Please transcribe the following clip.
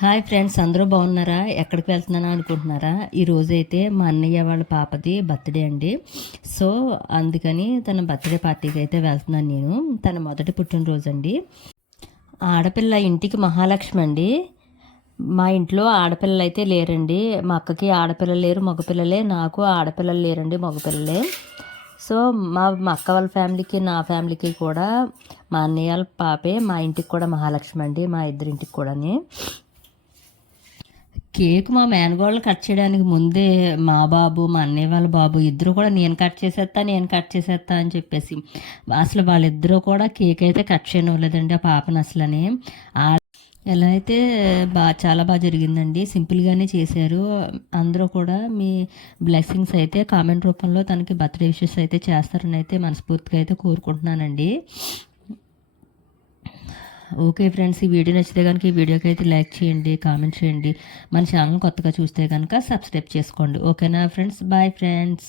Hi friends అందరూ బాగున్నారా? ఎక్కడికి వెళ్తున్నానా అనుకుంటున్నారా? ఈరోజు అయితే మా అన్నయ్య వాళ్ళ పాపది బర్త్డే అండి. సో అందుకని తన బర్త్డే పార్టీకి అయితే వెళ్తున్నాను నేను. తన మొదటి పుట్టినరోజు అండి ఆడపిల్ల ఇంటికి మహాలక్ష్మి అండి. మా ఇంట్లో ఆడపిల్లలు అయితే లేరండి. మా అక్కకి ఆడపిల్లలు లేరు మగపిల్లలే. నాకు ఆడపిల్లలు లేరండి మగపిల్లలే. సో మా మా అక్క వాళ్ళ ఫ్యామిలీకి నా ఫ్యామిలీకి కూడా మా అన్నయ్య వాళ్ళ పాపే మా ఇంటికి కూడా మహాలక్ష్మి అండి మా ఇద్దరింటికి కూడాని. కేక్ మా మేనగోళ్ళు కట్ చేయడానికి ముందే మా బాబు మా అన్నయ్య వాళ్ళ బాబు ఇద్దరు కూడా నేను కట్ చేసేస్తా నేను కట్ చేసేస్తా అని చెప్పేసి అసలు వాళ్ళిద్దరూ కూడా కేక్ అయితే కట్ చేయనివ్వలేదండి ఆ పాపను అసలని. ఎలా అయితే బా చాలా బాగా జరిగిందండి. సింపుల్గానే చేశారు. అందరూ కూడా మీ బ్లెస్సింగ్స్ అయితే కామెంట్ రూపంలో తనకి బర్త్డే విషెస్ అయితే చేస్తారని అయితే మనస్ఫూర్తిగా అయితే కోరుకుంటున్నానండి. ఓకే ఫ్రెండ్స్ ఈ వీడియో నచ్చితే కనుక ఈ వీడియోకి అయితే లైక్ చేయండి కామెంట్ చేయండి. మన ఛానల్ కొత్తగా చూస్తే కనుక సబ్స్క్రైబ్ చేసుకోండి. ఓకేనా ఫ్రెండ్స్? Bye friends.